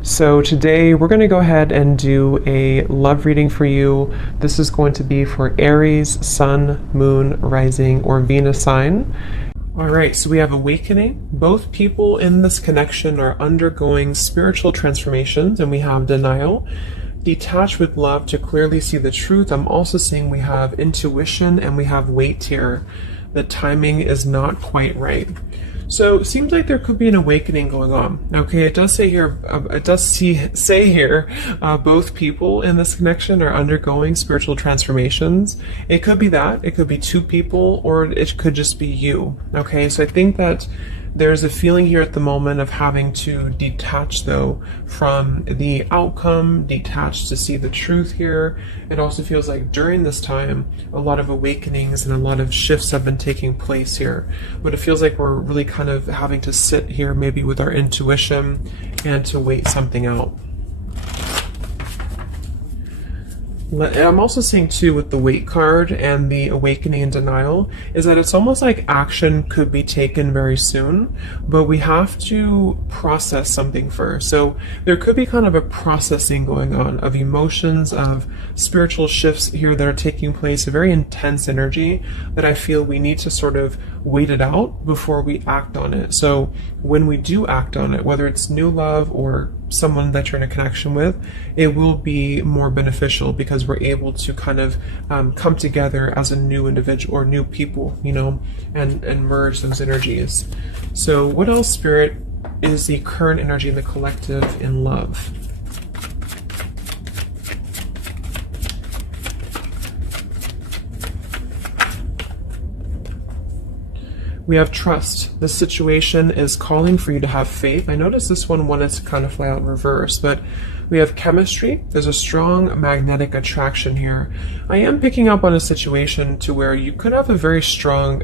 So today we're going to go ahead and do a love reading for you. This is going to be for Aries, Sun, Moon, Rising, or Venus sign. All right, so we have awakening. Both people in this connection are undergoing spiritual transformations, and we have denial. Detach with love to clearly see the truth. I'm also seeing we have intuition and we have wait here. The timing is not quite right. So it seems like there could be an awakening going on. Okay, it does say here, both people in this connection are undergoing spiritual transformations. It could be that, it could be two people, or it could just be you. Okay, so I think that there's a feeling here at the moment of having to detach, though, from the outcome, detach to see the truth here. It also feels like during this time, a lot of awakenings and a lot of shifts have been taking place here. But it feels like we're really kind of having to sit here maybe with our intuition and to wait something out. I'm also seeing too with the wait card and the awakening and denial is that it's almost like action could be taken very soon, but we have to process something first. So there could be kind of a processing going on of emotions, of spiritual shifts here that are taking place, a very intense energy that I feel we need to sort of wait it out before we act on it. So when we do act on it, whether it's new love or someone that you're in a connection with, it will be more beneficial because we're able to kind of come together as a new individual or new people, you know, and merge those energies. So what else, Spirit, is the current energy in the collective in love? We have trust. This situation is calling for you to have faith. I noticed this one wanted to kind of fly out in reverse, but we have chemistry. There's a strong magnetic attraction here. I am picking up on a situation to where you could have a very strong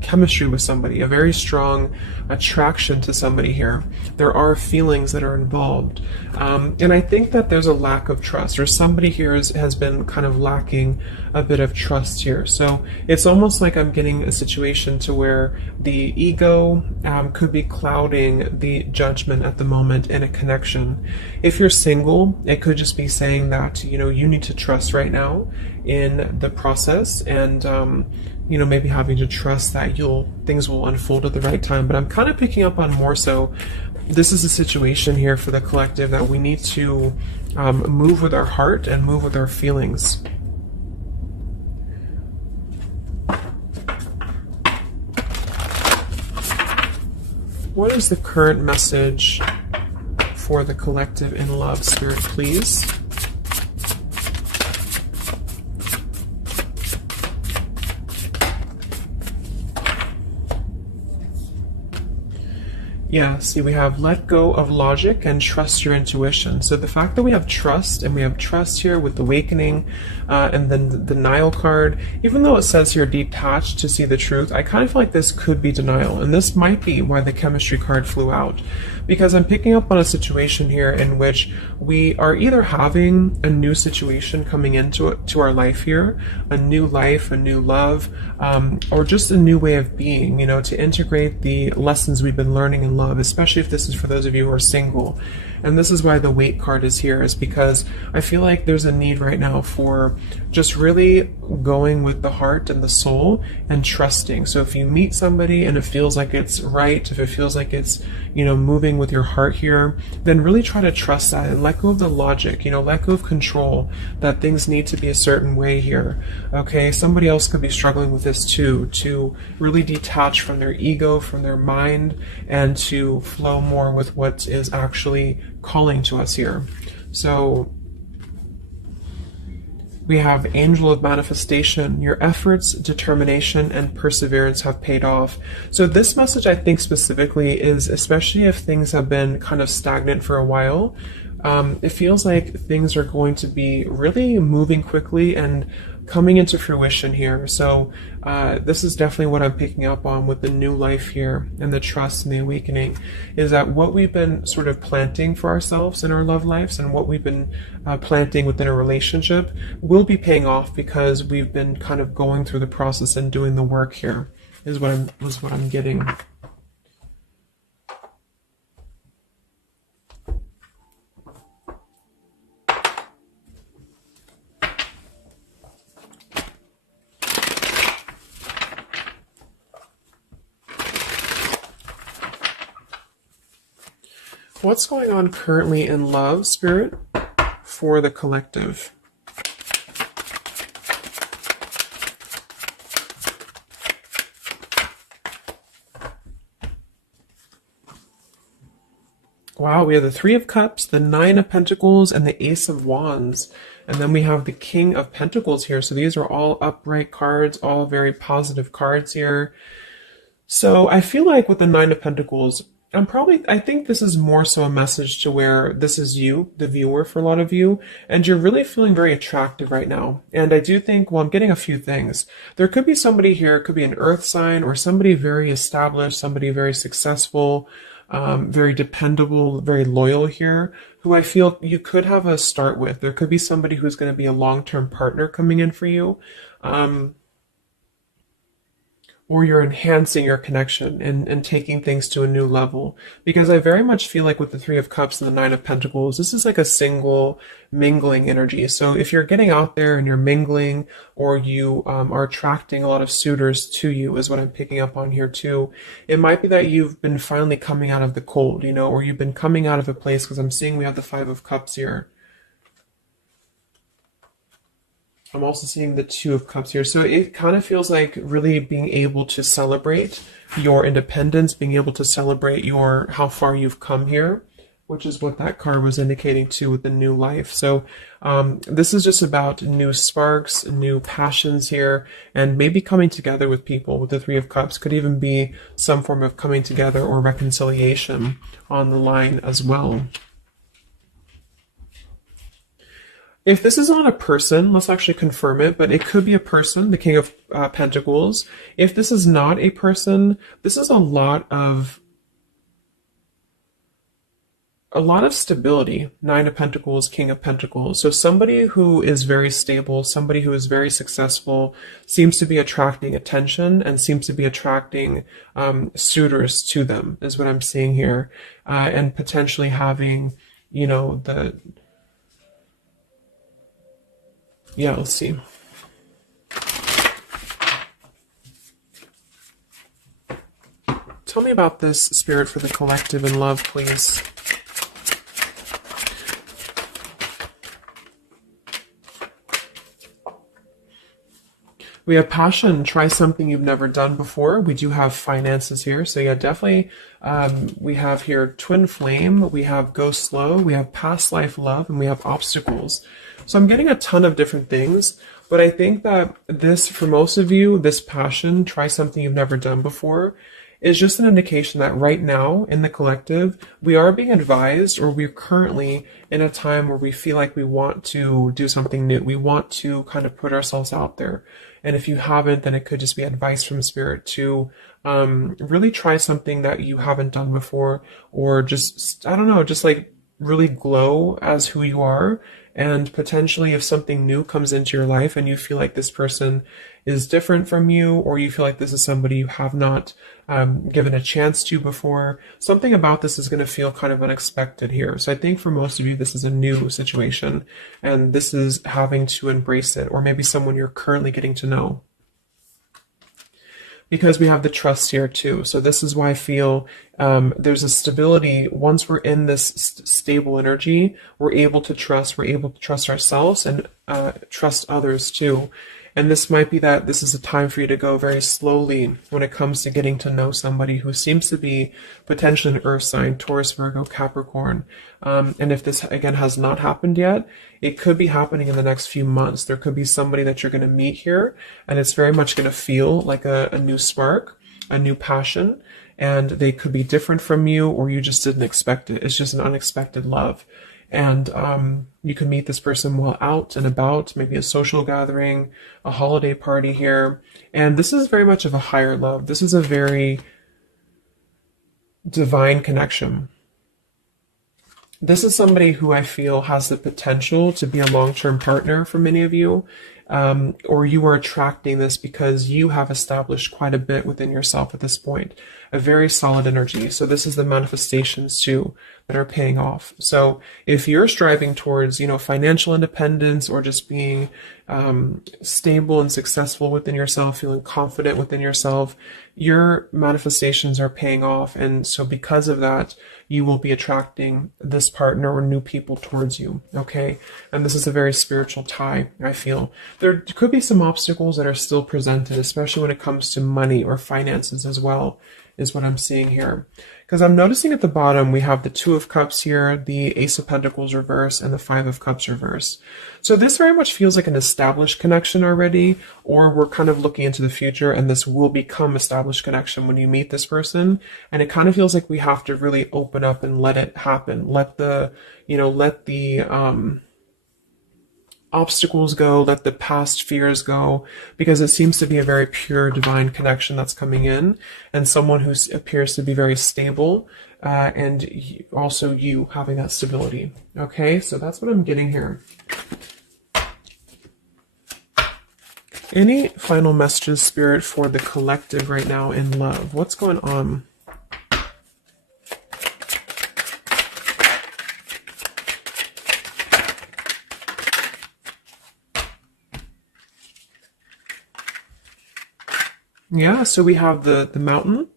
chemistry with somebody, a very strong attraction to somebody here. There are feelings that are involved. And I think that there's a lack of trust, or somebody here has been kind of lacking a bit of trust here. So it's almost like I'm getting a situation to where the ego could be clouding the judgment at the moment in a connection. If you're single, it could just be saying that, you know, you need to trust right now in the process, and you know, maybe having to trust that things will unfold at the right time. But I'm kind of picking up on more so this is a situation here for the collective that we need to move with our heart and move with our feelings. What is the current message for the collective in love, Spirit, please? Yeah, see, we have let go of logic and trust your intuition. So the fact that we have trust, and we have trust here with the awakening, and then the denial card, even though it says here detached to see the truth, I kind of feel like this could be denial. And this might be why the chemistry card flew out. Because I'm picking up on a situation here in which we are either having a new situation coming into our life here, a new life, a new love, or just a new way of being, you know, to integrate the lessons we've been learning in love, especially if this is for those of you who are single. And this is why the wait card is here, is because I feel like there's a need right now for just really going with the heart and the soul and trusting. So if you meet somebody and it feels like it's right, if it feels like it's, you know, moving with your heart here, then really try to trust that and let go of the logic, you know, let go of control, that things need to be a certain way here. Okay, somebody else could be struggling with this too, to really detach from their ego, from their mind, and to flow more with what is actually calling to us here. So we have Angel of Manifestation. Your efforts, determination, and perseverance have paid off. So this message, I think specifically, is especially if things have been kind of stagnant for a while, it feels like things are going to be really moving quickly and coming into fruition here. So this is definitely what I'm picking up on with the new life here and the trust and the awakening, is that what we've been sort of planting for ourselves in our love lives and what we've been planting within a relationship will be paying off because we've been kind of going through the process and doing the work here, is what I'm getting. What's going on currently in love, Spirit, for the collective? Wow, we have the Three of Cups, the Nine of Pentacles, and the Ace of Wands. And then we have the King of Pentacles here. So these are all upright cards, all very positive cards here. So I feel like with the Nine of Pentacles, I think this is more so a message to where this is you, the viewer, for a lot of you, and you're really feeling very attractive right now. And I do think, well, I'm getting a few things. There could be somebody here, it could be an earth sign or somebody very established, somebody very successful, very dependable, very loyal here, who I feel you could have a start with. There could be somebody who's going to be a long-term partner coming in for you. Or you're enhancing your connection and taking things to a new level. Because I very much feel like with the Three of Cups and the Nine of Pentacles, this is like a single mingling energy. So if you're getting out there and you're mingling, or you are attracting a lot of suitors to you, is what I'm picking up on here too. It might be that you've been finally coming out of the cold, you know, or you've been coming out of a place, because I'm seeing we have the Five of Cups here. I'm also seeing the Two of Cups here. So it kind of feels like really being able to celebrate your independence, being able to celebrate your how far you've come here, which is what that card was indicating too with the new life. So this is just about new sparks, new passions here, and maybe coming together with people with the Three of Cups. Could even be some form of coming together or reconciliation on the line as well. If this is not a person, let's actually confirm it, but it could be a person, the King of Pentacles. If this is not a person, this is a lot of stability. Nine of Pentacles, King of Pentacles. So somebody who is very stable, somebody who is very successful, seems to be attracting attention and seems to be attracting suitors to them, is what I'm seeing here. And potentially having, you know, yeah, let's see. Tell me about this, Spirit, for the collective in love, please. We have passion. Try something you've never done before. We do have finances here. So yeah, definitely we have here twin flame. We have go slow. We have past life love. And we have obstacles. So I'm getting a ton of different things. But I think that this, for most of you, this passion, try something you've never done before, is just an indication that right now in the collective, we are being advised, or we're currently in a time where we feel like we want to do something new. We want to kind of put ourselves out there. And if you haven't, then it could just be advice from Spirit to really try something that you haven't done before, or just, I don't know, just like really glow as who you are. And potentially if something new comes into your life and you feel like this person is different from you, or you feel like this is somebody you have not given a chance to before, something about this is going to feel kind of unexpected here. So I think for most of you, this is a new situation, and this is having to embrace it, or maybe someone you're currently getting to know. Because we have the trust here too. So this is why I feel there's a stability. Once we're in this stable energy, we're able to trust ourselves and trust others too. And this might be that this is a time for you to go very slowly when it comes to getting to know somebody who seems to be potentially an earth sign, Taurus, Virgo, Capricorn. And if this, again, has not happened yet, it could be happening in the next few months. There could be somebody that you're going to meet here, and it's very much going to feel like a new spark, a new passion, and they could be different from you, or you just didn't expect it. It's just an unexpected love. And you can meet this person while out and about, maybe a social gathering, a holiday party here. And this is very much of a higher love. This is a very divine connection. This is somebody who I feel has the potential to be a long-term partner for many of you. Or you are attracting this because you have established quite a bit within yourself at this point. a very solid energy. So this is the manifestations too that are paying off. So if you're striving towards, you know, financial independence or just being stable and successful within yourself, feeling confident within yourself, your manifestations are paying off. And so because of that, you will be attracting this partner or new people towards you, okay? And this is a very spiritual tie, I feel. There could be some obstacles that are still presented, especially when it comes to money or finances as well, is what I'm seeing here. Because I'm noticing at the bottom, we have the Two of Cups here, the Ace of Pentacles reverse, and the Five of Cups reverse. So this very much feels like an established connection already, or we're kind of looking into the future, and this will become established connection when you meet this person. And it kind of feels like we have to really open up and let it happen. Let the, you know, let the, obstacles go, let the past fears go, because it seems to be a very pure divine connection that's coming in, and someone who appears to be very stable, and also you having that stability. Okay, so that's what I'm getting here. Any final messages, Spirit, for the collective right now in love? What's going on? Yeah, so we have the mountain,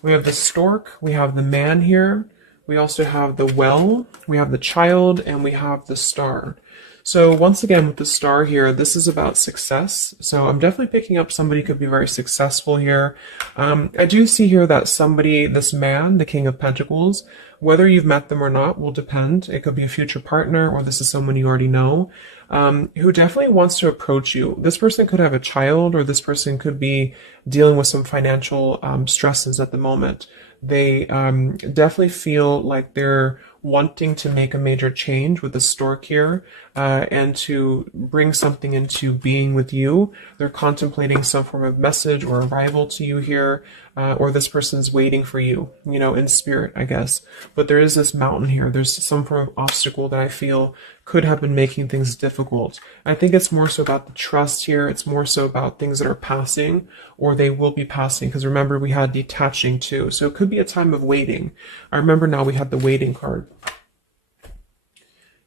we have the stork, we have the man here, we also have the well, we have the child, and we have the star. So once again, with the star here, this is about success. So I'm definitely picking up somebody could be very successful here. I do see here that somebody, this man, the King of Pentacles, whether you've met them or not will depend. It could be a future partner, or this is someone you already know, who definitely wants to approach you. This person could have a child, or this person could be dealing with some financial stresses at the moment. They definitely feel like they're wanting to make a major change with the stork here, and to bring something into being with you. They're contemplating some form of message or arrival to you here, or this person's waiting for you, you know, in spirit, I guess. But there is this mountain here. There's some form of obstacle that I feel could have been making things difficult. I think it's more so about the trust here. It's more so about things that are passing, or they will be passing. Because remember, we had detaching too. So it could be a time of waiting. I remember now we had the waiting card.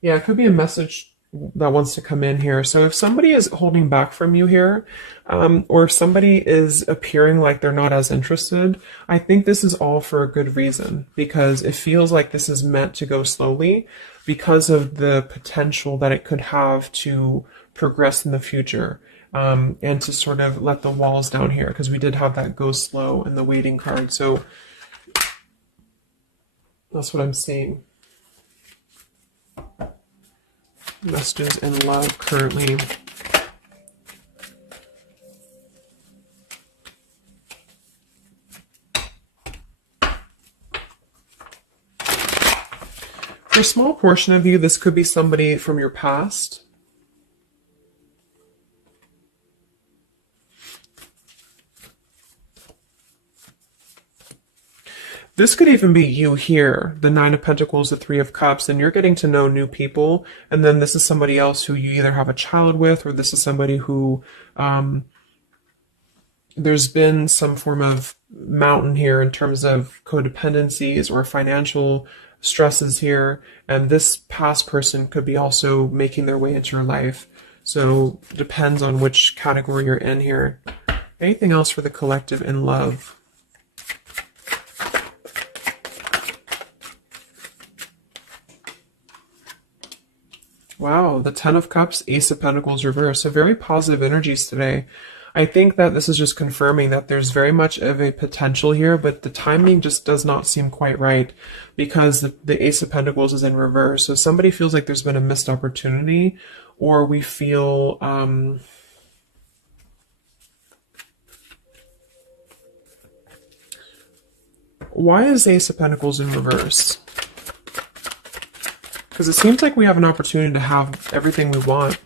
Yeah, it could be a message that wants to come in here. So if somebody is holding back from you here, or if somebody is appearing like they're not as interested, I think this is all for a good reason, because it feels like this is meant to go slowly because of the potential that it could have to progress in the future, and to sort of let the walls down here, because we did have that go slow in the waiting card. So that's what I'm seeing. Messages in love currently. For a small portion of you, this could be somebody from your past. This could even be you here, the Nine of Pentacles, the Three of Cups, and you're getting to know new people. And then this is somebody else who you either have a child with, or this is somebody who there's been some form of mountain here in terms of codependencies or financial stresses here. And this past person could be also making their way into your life. So depends on which category you're in here. Anything else for the collective in love? Wow, the Ten of Cups, Ace of Pentacles reverse. So very positive energies today. I think that this is just confirming that there's very much of a potential here, but the timing just does not seem quite right, because the Ace of Pentacles is in reverse. So somebody feels like there's been a missed opportunity, or we feel why is Ace of Pentacles in reverse? Because it seems like we have an opportunity to have everything we want.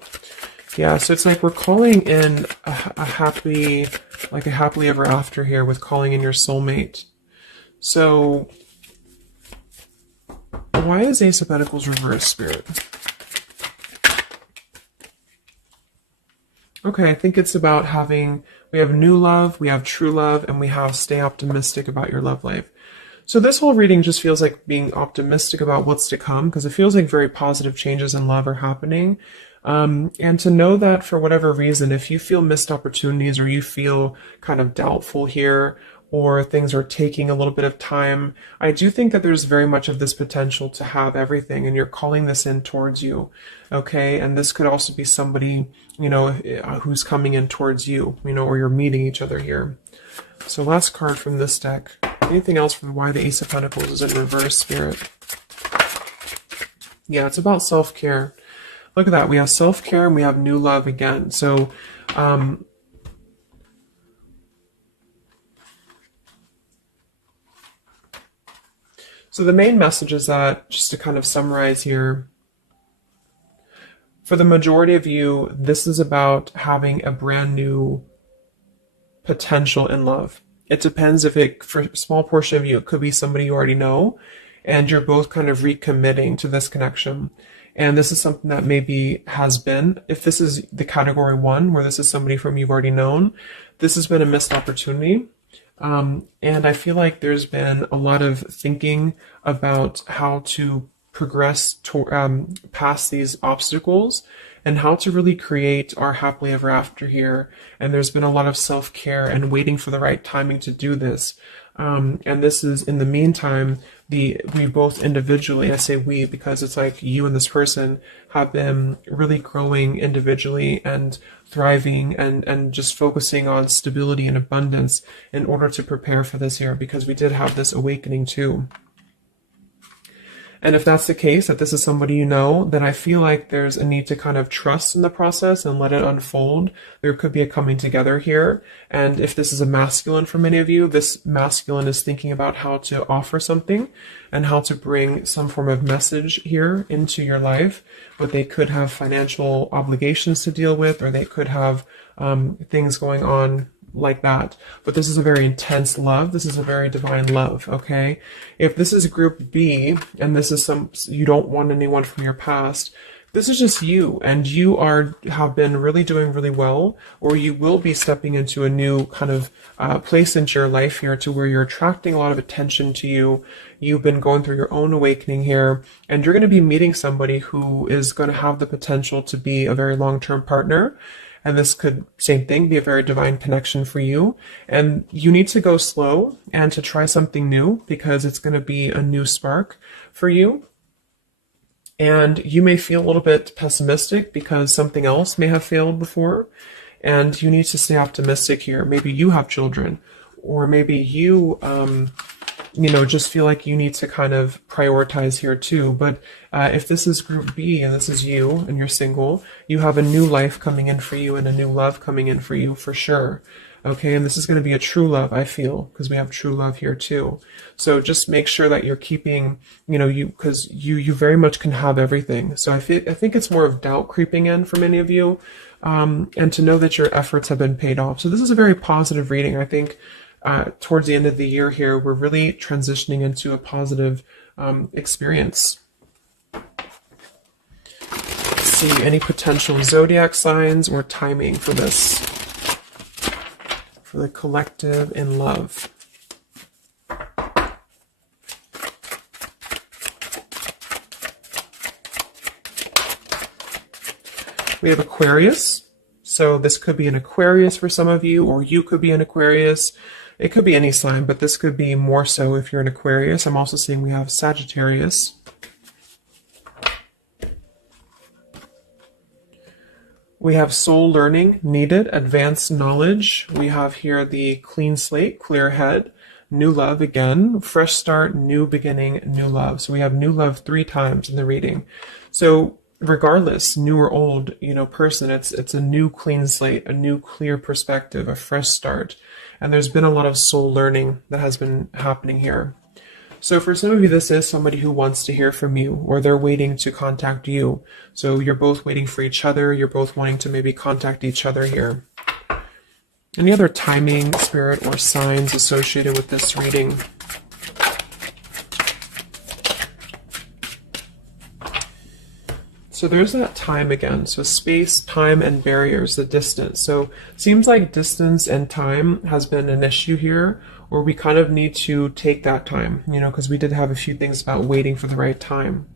Yeah, so it's like we're calling in a happily ever after here, with calling in your soulmate. So why is Ace of Pentacles reverse, Spirit? Okay, I think it's about having, we have new love, we have true love, and we have stay optimistic about your love life. So this whole reading just feels like being optimistic about what's to come, because it feels like very positive changes in love are happening. And to know that for whatever reason, if you feel missed opportunities or you feel kind of doubtful here, or things are taking a little bit of time, I do think that there's very much of this potential to have everything, and you're calling this in towards you, okay? And this could also be somebody, you know, who's coming in towards you, you know, or you're meeting each other here. So last card from this deck. Anything else from why the Ace of Pentacles is in reverse, Spirit? Yeah, it's about self-care. Look at that. We have self-care and we have new love again. So, so the main message is that, just to kind of summarize here, for the majority of you, this is about having a brand new potential in love. It depends if it, for a small portion of you, it could be somebody you already know, and you're both kind of recommitting to this connection. And this is something that maybe has been, if this is the category 1, where this is somebody from you've already known, this has been a missed opportunity. And I feel like there's been a lot of thinking about how to progress to, past these obstacles and how to really create our happily ever after here. And there's been a lot of self-care and waiting for the right timing to do this. And this is, in the meantime, we both individually, I say we because it's like you and this person have been really growing individually and thriving and just focusing on stability and abundance in order to prepare for this year, because we did have this awakening too. And if that's the case, that this is somebody you know, then I feel like there's a need to kind of trust in the process and let it unfold. There could be a coming together here. And if this is a masculine for many of you, this masculine is thinking about how to offer something and how to bring some form of message here into your life. But they could have financial obligations to deal with, or they could have things going on like that. But this is a very intense love. This is a very divine love, okay? If this is group B, and this is you don't want anyone from your past, this is just you, and you have been really doing really well, or you will be stepping into a new kind of place into your life here, to where you're attracting a lot of attention to you. You've been going through your own awakening here, and you're going to be meeting somebody who is going to have the potential to be a very long-term partner. And this could, same thing, be a very divine connection for you. And you need to go slow and to try something new, because it's going to be a new spark for you. And you may feel a little bit pessimistic because something else may have failed before. And you need to stay optimistic here. Maybe you have children, or maybe you, just feel like you need to kind of prioritize here too. But if this is group B and this is you and you're single, you have a new life coming in for you and a new love coming in for you for sure. Okay, and this is going to be a true love, I feel, because we have true love here too. So just make sure that you're keeping, because you very much can have everything. So I think it's more of doubt creeping in for many of you, and to know that your efforts have been paid off. So this is a very positive reading. I think towards the end of the year here, we're really transitioning into a positive experience. Let's see, any potential zodiac signs or timing for this, for the collective in love. We have Aquarius. So this could be an Aquarius for some of you, or you could be an Aquarius. It could be any sign, but this could be more so if you're an Aquarius. I'm also seeing we have Sagittarius. We have soul learning needed, advanced knowledge. We have here the clean slate, clear head, new love again, fresh start, new beginning, new love. So we have new love 3 times in the reading. So regardless, new or old, person, it's a new clean slate, a new clear perspective, a fresh start. And there's been a lot of soul learning that has been happening here. So for some of you, this is somebody who wants to hear from you, or they're waiting to contact you. So you're both waiting for each other. You're both wanting to maybe contact each other here. Any other timing, spirit, or signs associated with this reading? So there's that time again. So space, time, and barriers, the distance. So seems like distance and time has been an issue here, or we kind of need to take that time, you know, because we did have a few things about waiting for the right time.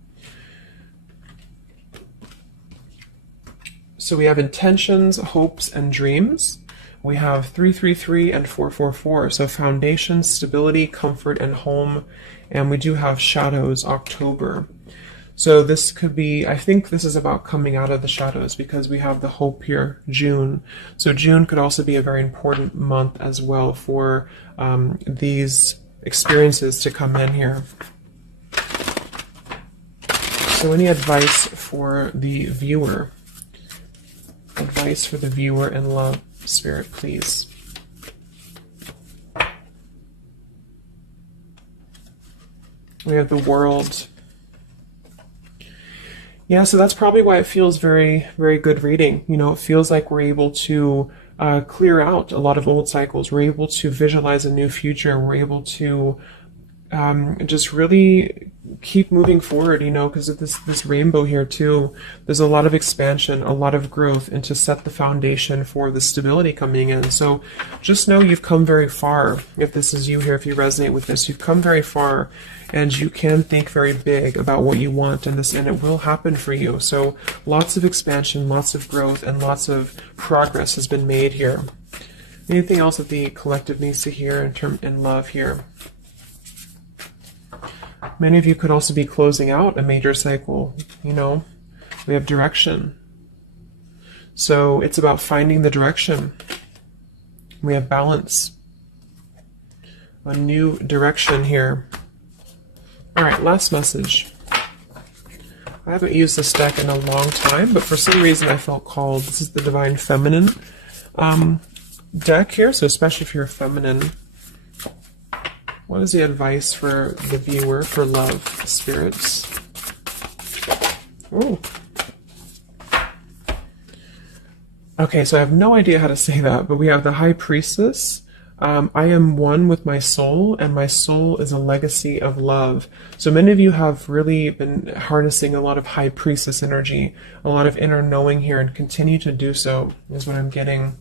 So we have intentions, hopes, and dreams. We have 333 and 444. So foundation, stability, comfort, and home. And we do have shadows, October. So this could be, I think this is about coming out of the shadows, because we have the hope here, June. So June could also be a very important month as well for these experiences to come in here. So any advice for the viewer? Advice for the viewer in love, Spirit, please. We have the World. Yeah, so that's probably why it feels very, very good reading. You know, it feels like we're able to clear out a lot of old cycles. We're able to visualize a new future. We're able to just really keep moving forward, you know, because of this rainbow here too. There's a lot of expansion, a lot of growth, and to set the foundation for the stability coming in. So just know you've come very far. If this is you here, if you resonate with this, you've come very far, and you can think very big about what you want in this, and it will happen for you. So lots of expansion, lots of growth, and lots of progress has been made here. Anything else that the collective needs to hear in love here? Many of you could also be closing out a major cycle, you know. We have direction. So it's about finding the direction. We have balance. A new direction here. All right, last message. I haven't used this deck in a long time, but for some reason I felt called. This is the Divine Feminine deck here, so especially if you're feminine. What is the advice for the viewer for love, spirits? Ooh. Okay, so I have no idea how to say that, but we have the High Priestess. I am one with my soul, and my soul is a legacy of love. So many of you have really been harnessing a lot of High Priestess energy, a lot of inner knowing here, and continue to do so, is what I'm getting.